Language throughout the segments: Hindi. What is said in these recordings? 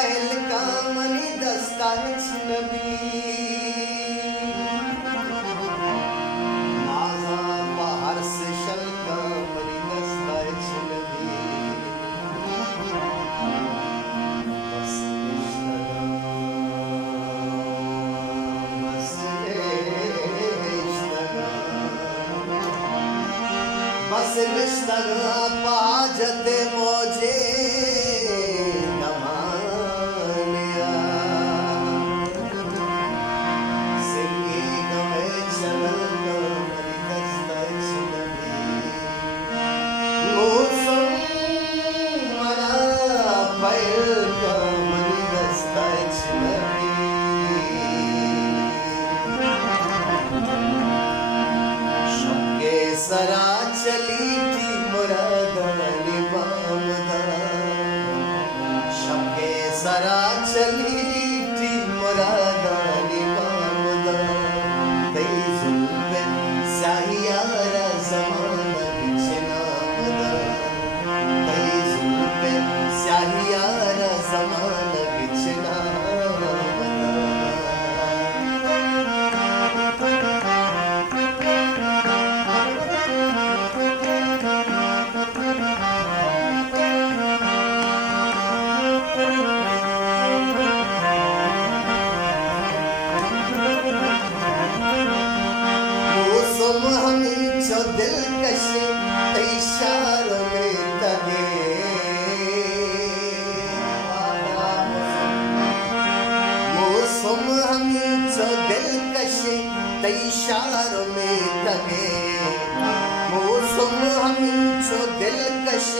पहल का मनी दस्तावेज नबी नाजा बाहर से शल का मनी दस्तावेज नबी बस रिश्ता पाजत मौजे नमानिया सिंगी गमे चलन मरी दस्तच नबी मौसम मना पैल का मरी दस्तच नबी शब्के सरा चली थी मुरादानी बामदा शब्के सरा चली थी मुरादानी बामदा कई जुल्फे स्याहियारा ज़माना बिचनामदा कई जुल्फे स्याहियारा ज़माना बिचनामदा जो दिलकश इशारों में तगे मौसम हमी जो दिलकश इशारों में तगे मौसम हमी जो दिलकश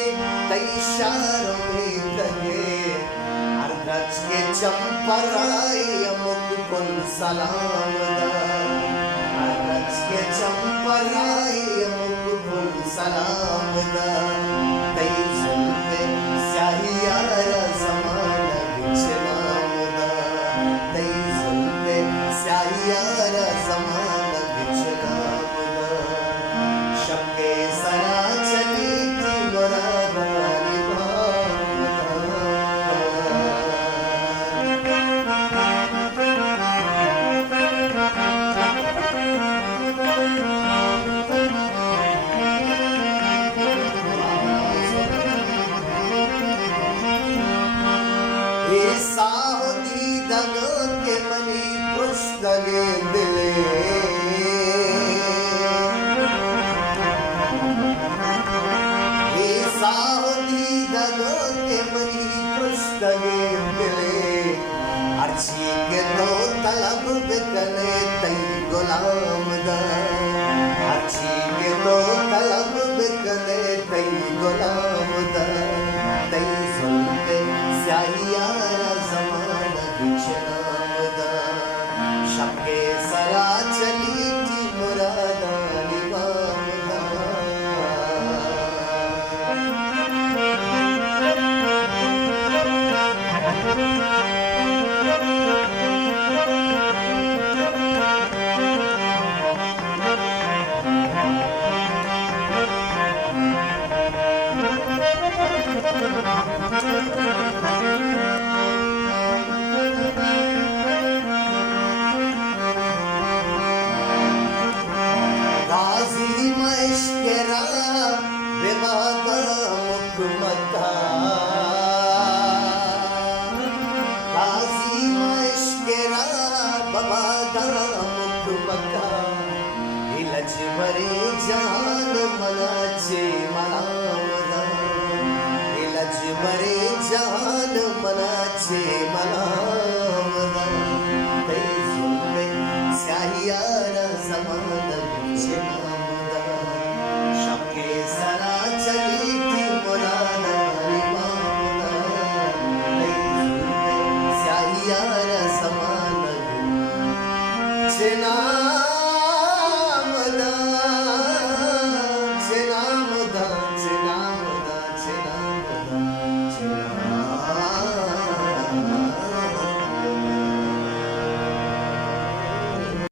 इशारों में तगे हर गज के चंपराए अमुक कुल सलाम के चंपराए मुकुल सलाम दा कई जुल्फे स्याहियारा ज़माना बिचनाम दा कई जुल्फे स्याहियारा ज़माना बिचनाम दा शब्के सरा चली थी मुरादानी साहुदी दगो के मनी पुष्तगे दिले साहुदी दगो के मनी पुष्तगे दिले अर्ची के तो तलब बिकने तई गुलाम दा अर्ची के तो तलब बिकने तई गुलाम दा तई जुल्फे स्याहियारा ज़माना बिचनाम दा शब्के सरा चली थी मुरादानी बामदा लजबरे जान मनाचे मनावदा लजबरे जान मनाचे मनावदा कई जुल्फे स्याहियारा ज़माना बिचनामदा शब्के सरा चली थी मुरादानी बामदा कई जुल्फे स्याहियारा ज़माना बिचनामदा